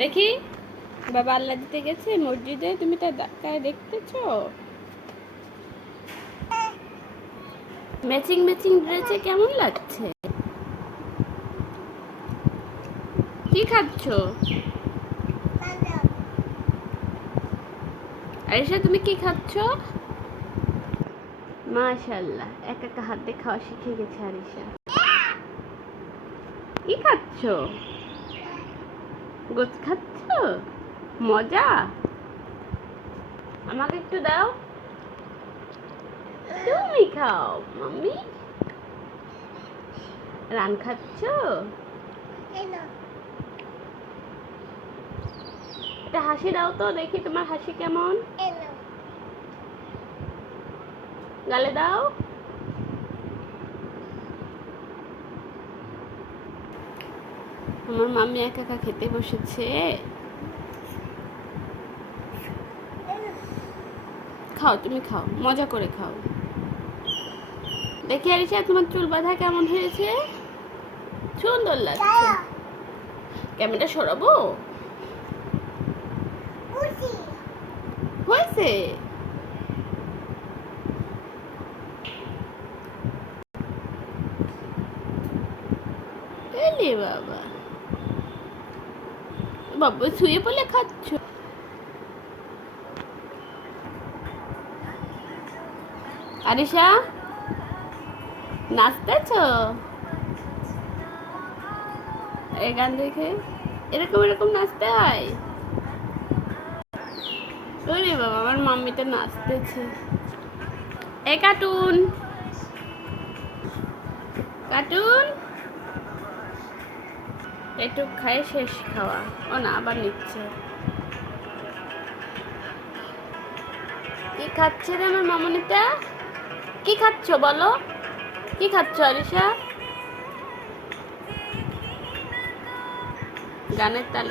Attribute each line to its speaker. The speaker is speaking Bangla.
Speaker 1: দেখি। বাবা আল্লাহ দিতে গেছে, মসজিদে তুমি তার ডাক্তার দেখতেছো? ম্যাচিং ম্যাচিং ড্রেসে কেমন লাগছে? কি খাচ্ছ? আরিশা তুমি কি খাচ্ছ? মাশাল্লাহ এক একটা হাত খাওয়া শিখে গেছে আরিশা কি খাচ্ছ? গোছ খাচ্ছ? মজা। আমাকে একটু দাও। তুমি খাও মাম্মি। রান খাচ্ছ? এটা হাসি দাও তো দেখি তোমার হাসি কেমন। গালে দাও। আমার মাম্মি একা একা খেতে বসেছে। খাও, তুমি খাও, মজা করে খাও। দেখি আরিসা তোমার চুল বাঁধা কেমন হয়েছে? সুন্দর লাগছে। ক্যামেরা সরাবো? হয়েছে। বাবা। বাবা, শুয়ে বলে খাচ্ছ? আরিশা, নাচতেছ? এই গান দেখে এরকম এরকম নাচতে হয়? ওরে বাবা, আমার মাম্মিটা নাচতেছে। এ কার্টুন। কার্টুন? একটু খায়, শেষ খাওয়া। ও না, আবার নিচ্ছে। কি খাচ্ছে রে আমার মামনিটা? কি খাচ্ছ বলো? কি খাচ্ছ আরিশা গানের তালে